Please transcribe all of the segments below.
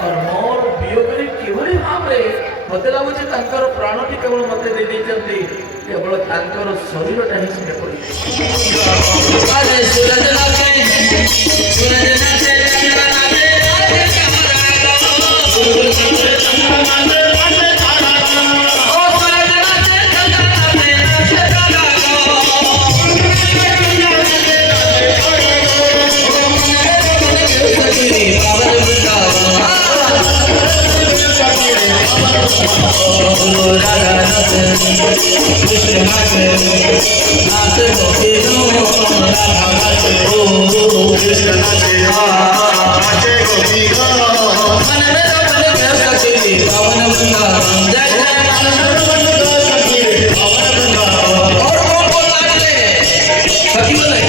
और मोर वियोगरे किभଳି भाବରେ ମତେ ଲାଗୁଛି ତାଙ୍କର ପ୍ରାଣଟି କେବଳ ମତେ ଦେଇ ଦେଇଛନ୍ତି କେବଳ ତାଙ୍କର ଶରୀରଟା ହିଁ ସେଠି ପଡ଼ିଛି अरे सूरज नाचे चंद्र नाचे राधे कमरा सूरज नाचे चंद्र नाचे राधे कमरा ओ सूरज नाचे चंद्र नाचे राधे कमरा सखी पावन वृंदावन राधा नाचे कृष्ण नाचे नाचे गोपीनो राधा नाचे ओ कृष्ण नाचे नाचे गोपीनो मन में रमन के सखी पावन वृंदावन जय जय मन में रमन के सखी पावन वृंदावन और कौन नाचे सखी बोले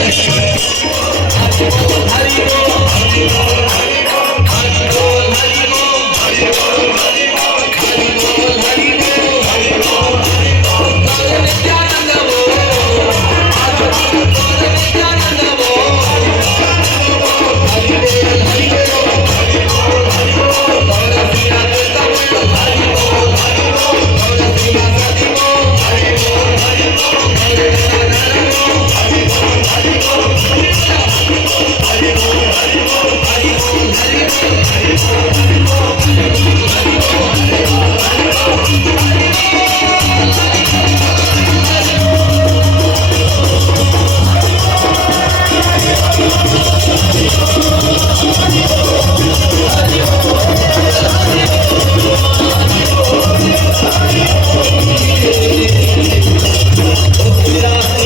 हरि बोल हरि बोल हरि बोल हरि बोल हरि बोल हरि बोल हरि बोल हरि बोल हरि बोल हरि बोल नित्यानंद बोल नित्यानंद बोल हरि बोल हरि बोल हरि बोल हरि बोल गौरसिया देवता बोल हरि बोल हरि बोल गौरसिया सती बोल हरि बोल हरि बोल हरि बोल हरि बोल हरि बोल हरि बोल हरि बोल हरि बोल हरि बोल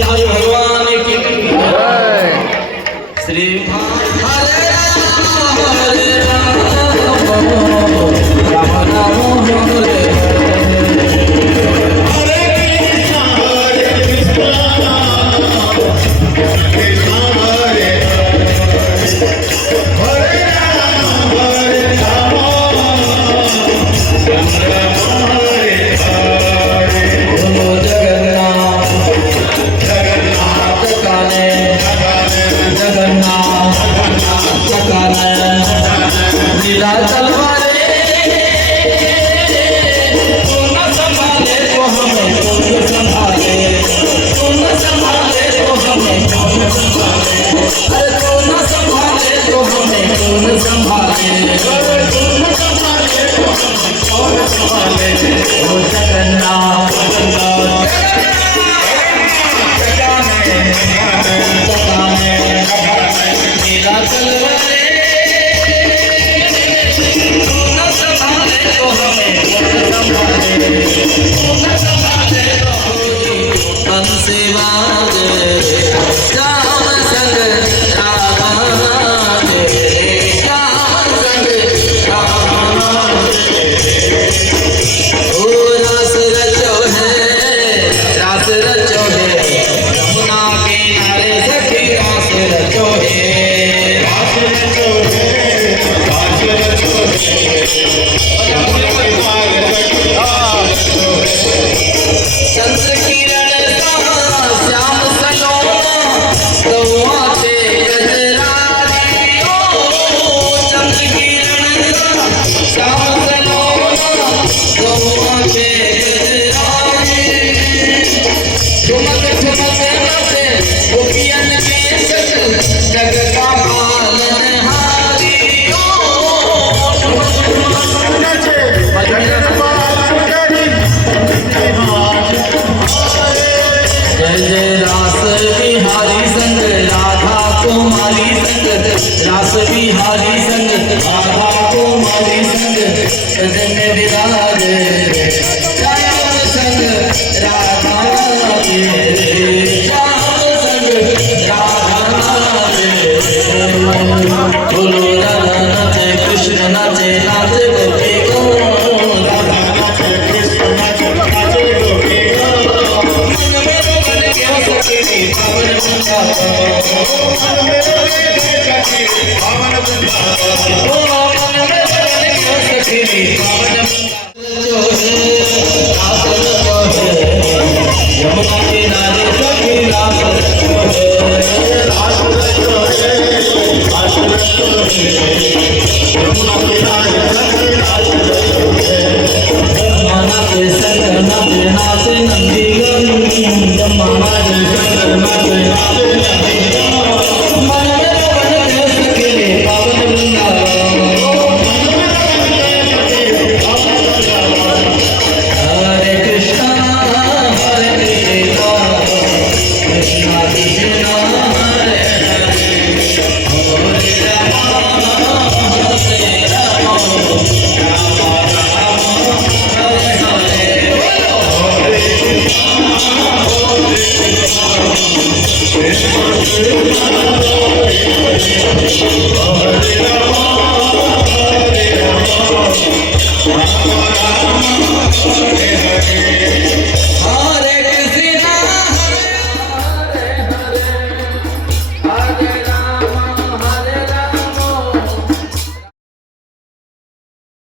हरि भगवान की श्री हरे राम राम राम हरे बोलो जगन्नाथ जगन्नाथ काने जगन्नाथ काने लीला तलवारे तू न संभाले तो हमें कौन संभाले तू न संभाले तो हमें कौन संभाले अरे तू न संभाले तो हमें कौन संभाले तू न संभाले तो हमें कौन संभाले ओ जगन्नाथ जगन्नाथ लीला तलवारे तू न संभाले तो हमें कौन संभाले तू न संभाले तो हंसी बाजे श्याम संग राधा श्याम संग राधा ओ रस रचो है यमुना किनारे सखी रस रचो है चंद्र किरण श्याम सलोना गौआ से गजरारी ओ चंद्र किरण श्याम सलोना गौआ से गजरारी ठुमक ठुमक नचे गोपियन के सच जग का पालनहारी ओ ठुमक ठुमक नचे जय जय रास बिहारी संग राधा कुमारी संग रास बिहारी संग राधा कुमारी संग सजन विराज श्याम संग राधा के श्याम संग राधा के बोलो राधा नाचे कृष्ण नाचे नाचे गोपी को राधा नाचे कृष्ण नाचे नाचे गोपी को मन में रमन के सखी पावन वृंदावन मन में रमन के सखी पावन वृंदावन ओ मन में रमन के सखी पावन यमुना किनारे सखी रास यमुना किनारे Krishna